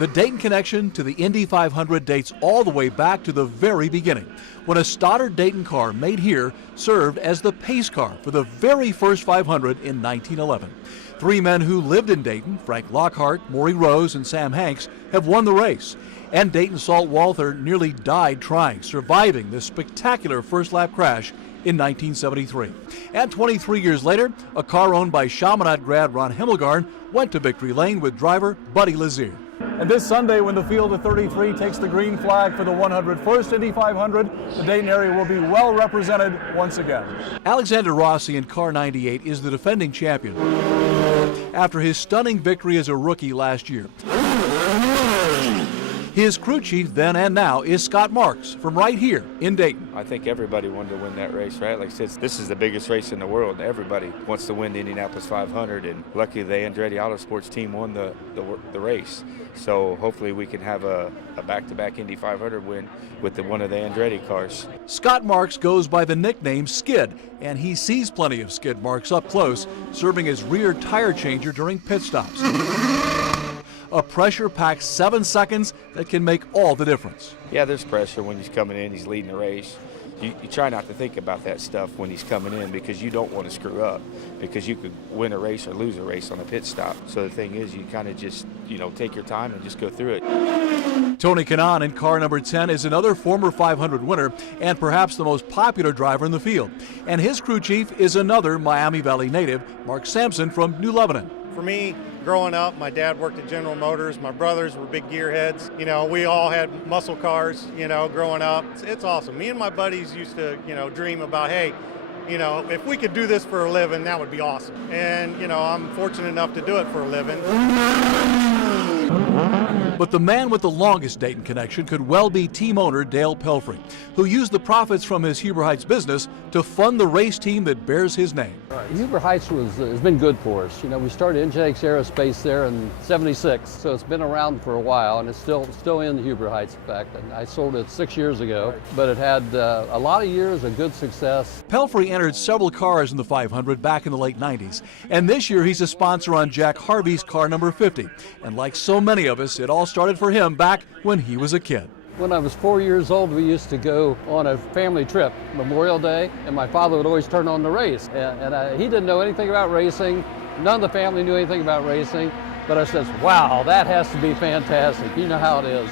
The Dayton connection to the Indy 500 dates all the way back to the very beginning, when a Stoddard Dayton car made here served as the pace car for the very first 500 in 1911. Three men who lived in Dayton, Frank Lockhart, Maury Rose, and Sam Hanks, have won the race. And Dayton Salt Walther nearly died trying, surviving this spectacular first lap crash in 1973. And 23 years later, a car owned by Chaminade grad Ron Himmelgarn went to victory lane with driver Buddy Lazier. And this Sunday, when the field of 33 takes the green flag for the 101st Indy 500, the Dayton area will be well represented once again. Alexander Rossi in car 98 is the defending champion after his stunning victory as a rookie last year. His crew chief then and now is Scott Marks from right here in Dayton. I think everybody wanted to win that race, right? Like I said, this is the biggest race in the world. Everybody wants to win the Indianapolis 500, and luckily the Andretti Autosports team won the race. So hopefully we can have a back-to-back Indy 500 win with one of the Andretti cars. Scott Marks goes by the nickname Skid, and he sees plenty of skid marks up close, serving as rear tire changer during pit stops. A pressure-packed 7 seconds that can make all the difference. Yeah, there's pressure when he's coming in, he's leading the race. You try not to think about that stuff when he's coming in because you don't want to screw up, because you could win a race or lose a race on a pit stop. So the thing is, you kind of just, take your time and just go through it. Tony Kanaan in car number 10 is another former 500 winner and perhaps the most popular driver in the field. And his crew chief is another Miami Valley native, Mark Sampson from New Lebanon. For me, growing up, my dad worked at General Motors. My brothers were big gearheads. We all had muscle cars, growing up. It's awesome. Me and my buddies used to, dream about, hey, if we could do this for a living, that would be awesome. And, I'm fortunate enough to do it for a living. But the man with the longest Dayton connection could well be team owner Dale Pelfrey, who used the profits from his Huber Heights business to fund the race team that bears his name. Huber Heights has been good for us. We started NJX Aerospace there in '76, so it's been around for a while, and it's still in Huber Heights, in fact. And I sold it 6 years ago, but it had a lot of years of good success. Pelfrey entered several cars in the 500 back in the late 90s, and this year he's a sponsor on Jack Harvey's car number 50. And like so many of us, it all started for him back when he was a kid. When I was 4 years old, we used to go on a family trip, Memorial Day, and my father would always turn on the race. And he didn't know anything about racing. None of the family knew anything about racing. But I said, wow, that has to be fantastic. You know how it is.